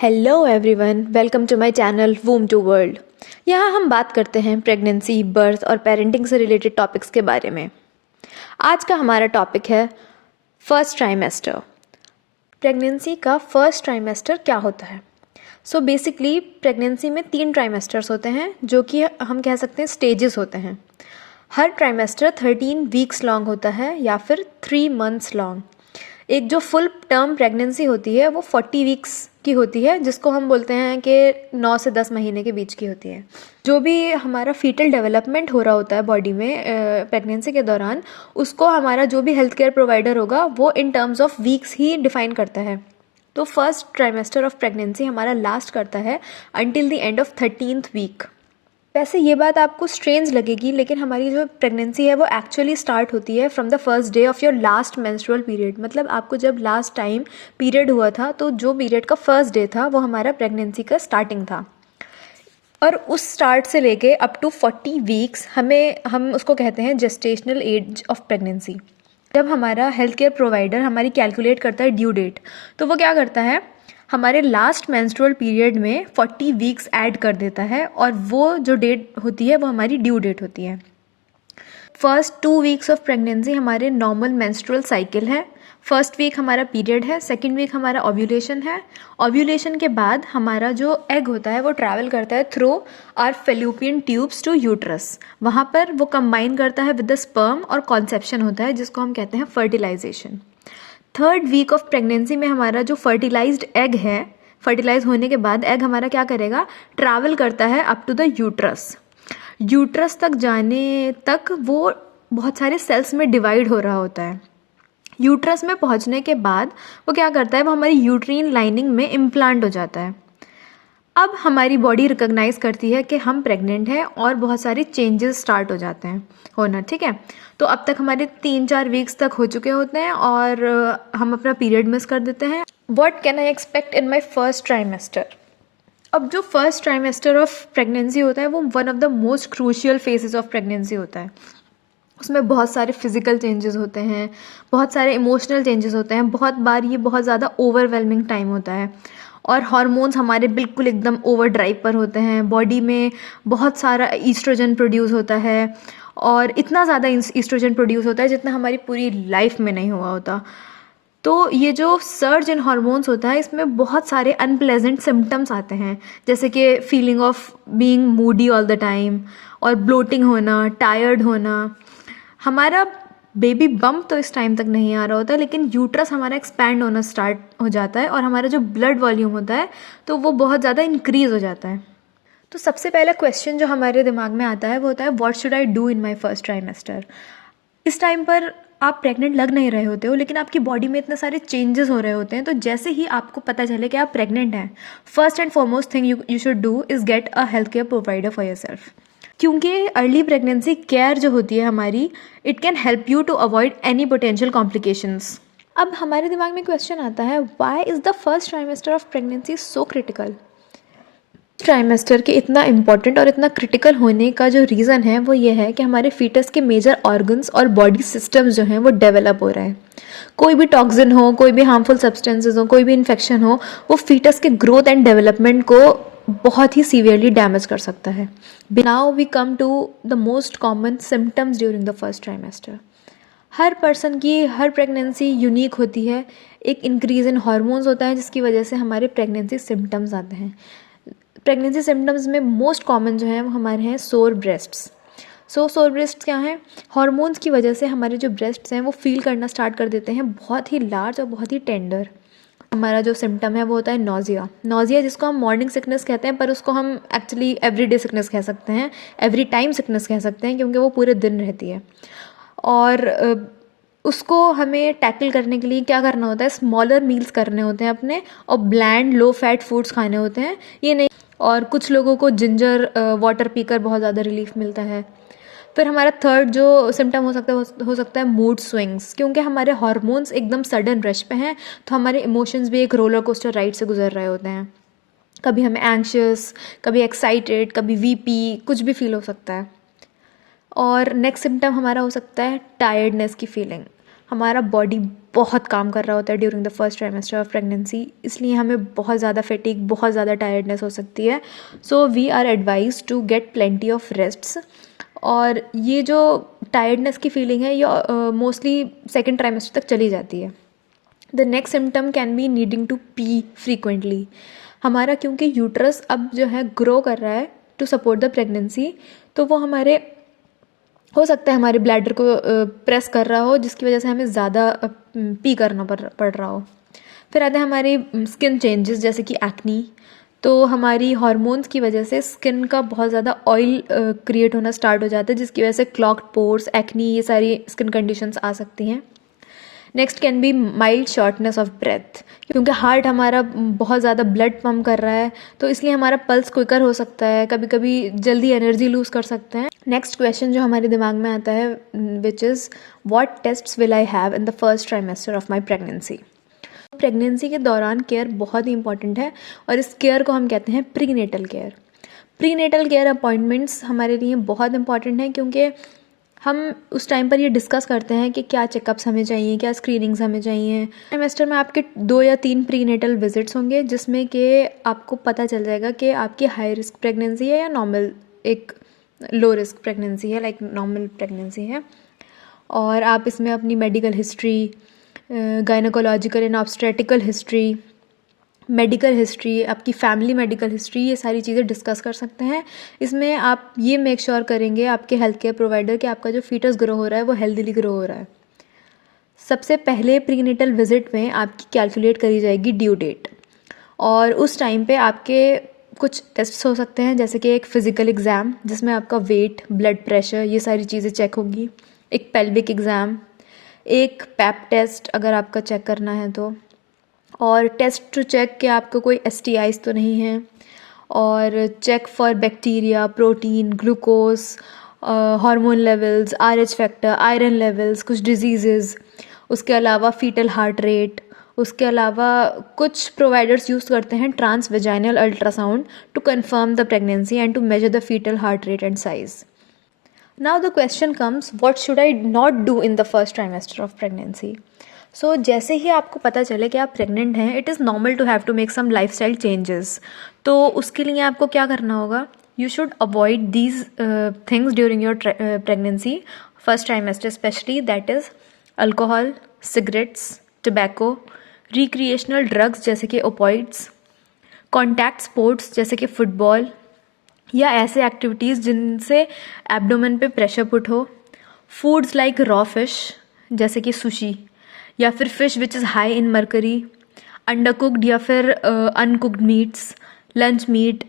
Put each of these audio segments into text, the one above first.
Hello everyone, welcome to my channel womb to world. यहाँ हम बात करते हैं प्रेगनेंसी, बर्थ और पेरेंटिंग से रिलेटेड टॉपिक्स के बारे में। आज का हमारा टॉपिक है फर्स्ट ट्राइमेस्टर। प्रेगनेंसी का फर्स्ट ट्राइमेस्टर क्या होता है? सो बेसिकली प्रेगनेंसी में 3 ट्राइमेस्टर्स होते हैं, जो कि हम कह सकते हैं स्टेजेस होते हैं। हर ट्राइमेस्टर 13 वीक्स लॉन्ग होता है या फिर 3 मंथ्स लॉन्ग। एक जो फुल टर्म प्रेगनेंसी होती है वो 40 वीक्स की होती है, जिसको हम बोलते हैं कि 9 से 10 महीने के बीच की होती है। जो भी हमारा फीटल डेवलपमेंट हो रहा होता है बॉडी में प्रेगनेंसी के दौरान, उसको हमारा जो भी हेल्थ केयर प्रोवाइडर होगा वो इन टर्म्स ऑफ वीक्स ही डिफाइन करता है। तो फर्स्ट ट्राइमेस्टर ऑफ प्रेगनेंसी हमारा लास्ट करता है until the end of 13th week. वैसे ये बात आपको स्ट्रेंज लगेगी, लेकिन हमारी जो प्रेगनेंसी है वो एक्चुअली स्टार्ट होती है from the first day of your last menstrual period. मतलब आपको जब लास्ट टाइम पीरियड हुआ था तो जो पीरियड का फर्स्ट डे था वो हमारा प्रेगनेंसी का स्टार्टिंग था। और उस स्टार्ट से लेके अप टू 40 वीक्स हम उसको कहते हैं जेस्टेशनल एज ऑफ प्रेगनेंसी। जब हमारा हेल्थ केयर प्रोवाइडर हमारी कैलकुलेट करता है ड्यू डेट, तो वो क्या करता है, हमारे लास्ट मेंस्ट्रुअल पीरियड में 40 वीक्स ऐड कर देता है और वो जो डेट होती है वो हमारी ड्यू डेट होती है। फर्स्ट 2 वीक्स ऑफ प्रेगनेंसी हमारे नॉर्मल मेंस्ट्रुअल साइकिल है। फर्स्ट वीक हमारा पीरियड है, सेकेंड वीक हमारा ओव्यूलेशन है। ओव्यूलेशन के बाद हमारा जो एग होता है वो ट्रैवल करता है through our fallopian tubes to uterus. वहाँ पर वो कंबाइन करता है विद द स्पर्म और कॉन्सेप्शन होता है, जिसको हम कहते हैं fertilisation. Third week of pregnancy में हमारा जो फर्टिलाइज्ड एग है, फर्टिलाइज होने के बाद एग हमारा क्या करेगा, ट्रैवल करता है up to the uterus. Uterus तक जाने तक वो बहुत सारे सेल्स में डिवाइड हो रहा होता है। यूट्रस में पहुंचने के बाद वो क्या करता है, वो हमारी यूट्रीन लाइनिंग में इम्प्लांट हो जाता है। अब हमारी बॉडी रिकॉग्नाइज करती है कि हम प्रेग्नेंट हैं और बहुत सारे चेंजेस स्टार्ट हो जाते हैं होना। ठीक है, तो अब तक हमारे 3-4 वीक्स तक हो चुके होते हैं और हम अपना पीरियड मिस कर देते हैं। What can I expect in my first trimester? अब जो फर्स्ट ट्राइमेस्टर ऑफ प्रेगनेंसी होता है वो one of the most crucial phases of pregnancy होता है। उसमें बहुत सारे फिजिकल चेंजेस होते हैं, बहुत सारे इमोशनल चेंजेस होते हैं, बहुत बार ये बहुत ज़्यादा ओवरवेलमिंग टाइम होता है और हार्मोन्स हमारे बिल्कुल एकदम ओवर ड्राइव पर होते हैं। बॉडी में बहुत सारा ईस्ट्रोजन प्रोड्यूस होता है और इतना ज़्यादा ईस्ट्रोजन प्रोड्यूस होता है जितना हमारी पूरी लाइफ में नहीं हुआ होता। तो ये जो सर्ज इन हार्मोन्स होता है, इसमें बहुत सारे अनप्लेजेंट सिम्टम्स आते हैं, जैसे कि feeling of being Moody all the time और ब्लोटिंग होना, टायर्ड होना। हमारा बेबी बम्प तो इस टाइम तक नहीं आ रहा होता, लेकिन यूट्रस हमारा एक्सपैंड होना स्टार्ट हो जाता है और हमारा जो ब्लड वॉल्यूम होता है तो वो बहुत ज़्यादा इंक्रीज़ हो जाता है। तो सबसे पहला क्वेश्चन जो हमारे दिमाग में आता है वो होता है, what should I do in my first trimester? इस टाइम पर आप प्रेग्नेंट लग नहीं रहे होते हो, लेकिन आपकी बॉडी में इतने सारे चेंजेस हो रहे होते हैं। तो जैसे ही आपको पता चले कि आप प्रेग्नेंट हैं, first and foremost thing you should do is get a health care provider for yourself. क्योंकि अर्ली प्रेगनेंसी केयर जो होती है हमारी, it can help you to avoid any potential complications. अब हमारे दिमाग में क्वेश्चन आता है, why is the first trimester of pregnancy so critical? Trimester के इतना इम्पॉर्टेंट और इतना क्रिटिकल होने का जो रीज़न है वो ये है कि हमारे फीटस के मेजर ऑर्गन्स और बॉडी सिस्टम्स जो हैं वो डेवलप हो रहे हैं। कोई भी टॉक्सिन हो, कोई भी हार्मफुल सब्सटेंसेस हो, कोई भी इन्फेक्शन हो, वो फीटस के ग्रोथ एंड डेवलपमेंट को बहुत ही सीवियरली डैमेज कर सकता है। Now we come to the most common symptoms during the first trimester. हर पर्सन की हर प्रेगनेंसी यूनिक होती है। एक इंक्रीज़ इन हार्मोन्स होता है जिसकी वजह से हमारे प्रेगनेंसी सिम्टम्स आते हैं। प्रेगनेंसी सिम्टम्स में मोस्ट कॉमन जो है वो हमारे हैं सोर ब्रेस्ट्स। सोर ब्रेस्ट्स क्या हैं? हार्मोन्स की वजह से हमारे जो ब्रेस्ट्स हैं वो फील करना स्टार्ट कर देते हैं बहुत ही लार्ज और बहुत ही टेंडर। हमारा जो सिम्टम है वो होता है नोजिया, जिसको हम मॉर्निंग सिकनेस कहते हैं, पर उसको हम एक्चुअली एवरीडे सिकनेस कह सकते हैं, एवरी टाइम सिकनेस कह सकते हैं, क्योंकि वो पूरे दिन रहती है। और उसको हमें टैकल करने के लिए क्या करना होता है, स्मॉलर मील्स करने होते हैं अपने, और ब्लैंड लो फैट फूड्स खाने होते हैं। ये नहीं, और कुछ लोगों को जिंजर वाटर पीकर बहुत ज़्यादा रिलीफ मिलता है। फिर हमारा थर्ड जो सिम्टम हो सकता है मूड स्विंग्स, क्योंकि हमारे हार्मोन्स एकदम सडन रश पे हैं, तो हमारे इमोशंस भी एक रोलर कोस्टर राइड से गुजर रहे होते हैं। कभी हमें एंग्शियस, कभी एक्साइटेड, कभी वीपी, कुछ भी फील हो सकता है। और नेक्स्ट सिम्टम हमारा हो सकता है टायर्डनेस की फीलिंग। हमारा बॉडी बहुत काम कर रहा होता है during the first trimester of pregnancy, इसलिए हमें बहुत ज़्यादा फैटिग, बहुत ज़्यादा टायर्डनेस हो सकती है. So we are advise to get plenty of rests. और ये जो टायर्डनेस की फीलिंग है ये मोस्टली सेकेंड ट्राइमेस्टर तक चली जाती है. The next symptom can be needing to pee frequently. हमारा क्योंकि यूट्रस अब जो है ग्रो कर रहा है टू सपोर्ट द प्रेगनेंसी, तो वो हमारे हो सकता है हमारे ब्लैडर को प्रेस कर रहा हो, जिसकी वजह से हमें ज़्यादा पी करना पड़ रहा हो. फिर आते हैं हमारी स्किन चेंजेस जैसे कि एक्नी. तो हमारी हार्मोन्स की वजह से स्किन का बहुत ज़्यादा ऑयल क्रिएट होना स्टार्ट हो जाता है, जिसकी वजह से क्लॉग्ड पोर्स, एक्नी, ये सारी स्किन कंडीशंस आ सकती हैं. Next can be mild shortness of breath, क्योंकि हार्ट हमारा बहुत ज़्यादा ब्लड पम्प कर रहा है, तो इसलिए हमारा पल्स क्विकर हो सकता है, कभी कभी जल्दी एनर्जी लूज़ कर सकते हैं. नेक्स्ट क्वेश्चन जो हमारे दिमाग में आता है which is what tests will I have in the first trimester of my pregnancy. Pregnancy के दौरान केयर बहुत ही इंपॉर्टेंट है, और इस केयर को हम कहते हैं prenatal care. Prenatal care appointments हमारे लिए बहुत इंपॉर्टेंट हैं, क्योंकि हम उस टाइम पर ये डिस्कस करते हैं कि क्या चेकअप्स हमें चाहिए, क्या स्क्रीनिंग्स हमें चाहिए. सेमेस्टर में आपके 2 या 3 प्रीनेटल विजिट्स होंगे, जिसमें कि आपको पता चल जाएगा कि आपकी हाई रिस्क प्रेगनेंसी है या नॉर्मल एक लो रिस्क प्रेगनेंसी है, लाइक नॉर्मल प्रेगनेंसी है. और आप इसमें अपनी medical history, gynaecological and obstetrical history, medical history, आपकी फैमिली मेडिकल हिस्ट्री, ये सारी चीज़ें डिस्कस कर सकते हैं. इसमें आप ये मेक श्योर करेंगे आपके हेल्थ केयर प्रोवाइडर कि आपका जो फीटस ग्रो हो रहा है वो हेल्दीली ग्रो हो रहा है. सबसे पहले प्रीनेटल विजिट में आपकी कैलकुलेट करी जाएगी ड्यू डेट, और उस टाइम पे आपके कुछ टेस्ट्स हो सकते हैं, जैसे कि एक फ़िज़िकल एग्ज़ाम जिसमें आपका वेट, ब्लड प्रेशर, ये सारी चीज़ें चेक होगी. एक पेल्विक एग्ज़ाम, एक पैप टेस्ट अगर आपका चेक करना है तो, और टेस्ट टू चेक कि आपको कोई STIs तो नहीं है, और check for bacteria, protein, glucose, hormone levels, RH factor, iron levels, कुछ डिजीज़ेज़. उसके अलावा फीटल हार्ट रेट. उसके अलावा कुछ प्रोवाइडर्स यूज़ करते हैं trans vaginal ultrasound to confirm the pregnancy and to measure the foetal heart rate and size. Now the question comes, what should I not do in the first trimester of pregnancy. So जैसे ही आपको पता चले कि आप pregnant हैं, it is normal to have to make some lifestyle changes. तो उसके लिए आपको क्या करना होगा, you should avoid these things during your pregnancy first trimester specially, that is alcohol, cigarettes, tobacco, recreational drugs जैसे कि ओपॉइड्स, कॉन्टैक्ट स्पोर्ट्स जैसे कि फुटबॉल, या ऐसे एक्टिविटीज़ जिनसे एब्डोमेन पे प्रेशर पुट हो, फूड्स लाइक रॉ फिश जैसे कि सुशी, या फिर fish which is high in mercury, under cooked या फिर uncooked meats, lunch meat,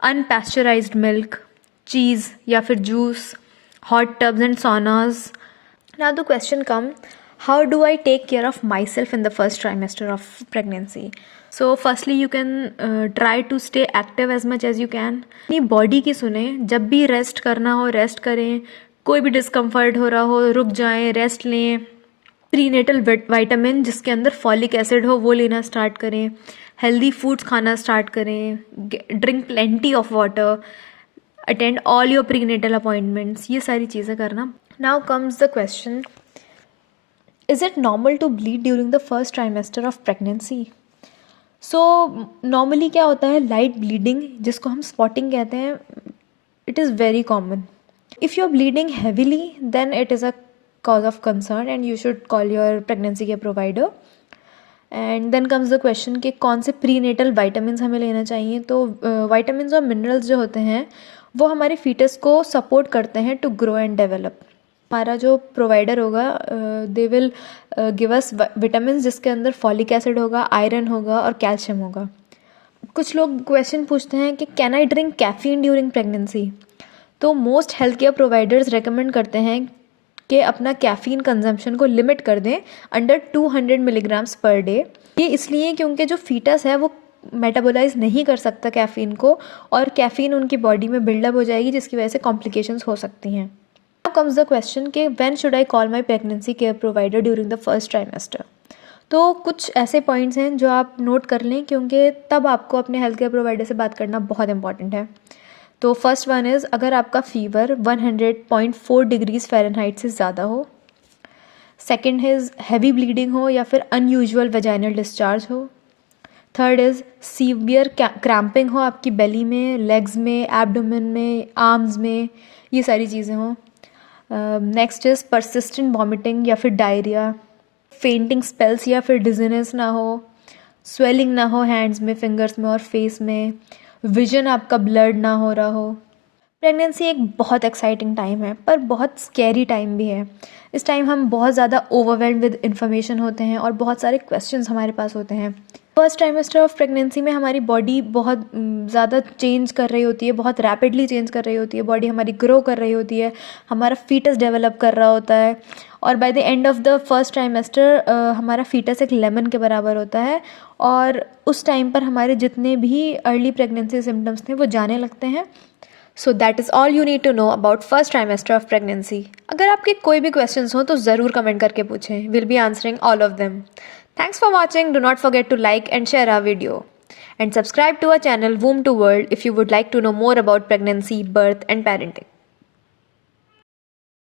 unpasteurised milk, cheese या फिर juice, hot tubs and saunas. Now the question come, how do I take care of my self in the first trimester of pregnancy. So firstly you can try to stay active as much as you can. अपनी body की सुने, जब भी rest करना हो rest करें, कोई भी डिस्कम्फर्ट हो रहा हो रुक जाएं, रेस्ट लें. प्रीनेटल विटामिन जिसके अंदर फॉलिक एसिड हो वो लेना स्टार्ट करें. हेल्दी फूड्स खाना स्टार्ट करें. Drink plenty of water. Attend all your prenatal appointments. ये सारी चीज़ें करना. Now comes the question, is it normal to bleed during the first trimester of pregnancy. So normally क्या होता है, लाइट ब्लीडिंग जिसको हम स्पॉटिंग कहते हैं, it is very common. If you are bleeding heavily then it is a cause of concern and you should call your pregnancy care provider. And then comes the question कि कौन से prenatal vitamin हमें लेना चाहिए. तो vitamin और minerals जो होते हैं वो हमारे फीटस को सपोर्ट करते हैं टू ग्रो एंड डेवलप. हमारा जो प्रोवाइडर होगा they will give us vitamin जिसके अंदर फॉलिक एसिड होगा, आयरन होगा और कैल्शियम होगा. कुछ लोग क्वेश्चन पूछते हैं कि can I drink caffeine during pregnancy. तो most health care providers recommend करते हैं कि अपना कैफ़ीन कंजम्पशन को लिमिट कर दें अंडर 200 मिलीग्राम्स पर डे. ये इसलिए क्योंकि जो फीटस है वो मेटाबोलाइज नहीं कर सकता कैफ़ीन को, और कैफ़ीन उनकी बॉडी में बिल्डअप हो जाएगी जिसकी वजह से कॉम्प्लिकेशंस हो सकती हैं. नाउ कम्स द क्वेश्चन कि when should I call my pregnancy care provider during the first trimester. तो कुछ ऐसे पॉइंट्स हैं जो आप नोट कर लें, क्योंकि तब आपको अपने हेल्थ केयर प्रोवाइडर से बात करना बहुत इंपॉर्टेंट है. तो फर्स्ट वन इज़, अगर आपका फीवर 100.4 डिग्रीज़ फ़ारेनहाइट से ज़्यादा हो. सेकेंड इज़ हैवी ब्लीडिंग हो या फिर अनयूजुअल वेजाइनल डिस्चार्ज हो। थर्ड इज़ सीवियर क्रैम्पिंग हो आपकी बेली में, लेग्स में, एब्डोमेन में, आर्म्स में, ये सारी चीज़ें हों। नेक्स्ट इज़ परसिस्टेंट वॉमिटिंग या फिर डायरिया, फेंटिंग स्पेल्स या फिर डिजीनेस ना हो, स्वेलिंग ना हो हैंड्स में, फिंगर्स में और फेस में, विजन आपका ब्लर्ड ना हो रहा हो। प्रेगनेंसी एक बहुत एक्साइटिंग टाइम है पर बहुत स्कैरी टाइम भी है। इस टाइम हम बहुत ज़्यादा ओवरवेल्ड विद इन्फॉर्मेशन होते हैं और बहुत सारे क्वेश्चंस हमारे पास होते हैं। फर्स्ट ट्राइमेस्टर ऑफ प्रेगनेंसी में हमारी बॉडी बहुत ज़्यादा चेंज कर रही होती है, बहुत रैपिडली चेंज कर रही होती है, बॉडी हमारी ग्रो कर रही होती है, हमारा फीटस डेवलप कर रहा होता है और by the end of the first trimester हमारा फीटस एक लेमन के बराबर होता है और उस टाइम पर हमारे जितने भी अर्ली प्रेगनेंसी सिम्टम्स थे वो जाने लगते हैं। So that is all you need to know about first trimester of pregnancy. अगर आपके कोई भी क्वेश्चंस हो तो ज़रूर कमेंट करके पूछें, will be answering all of them. Thanks for watching. Do not forget to like and share our video. And subscribe to our channel Womb to World if you would like to know more about pregnancy, birth and parenting.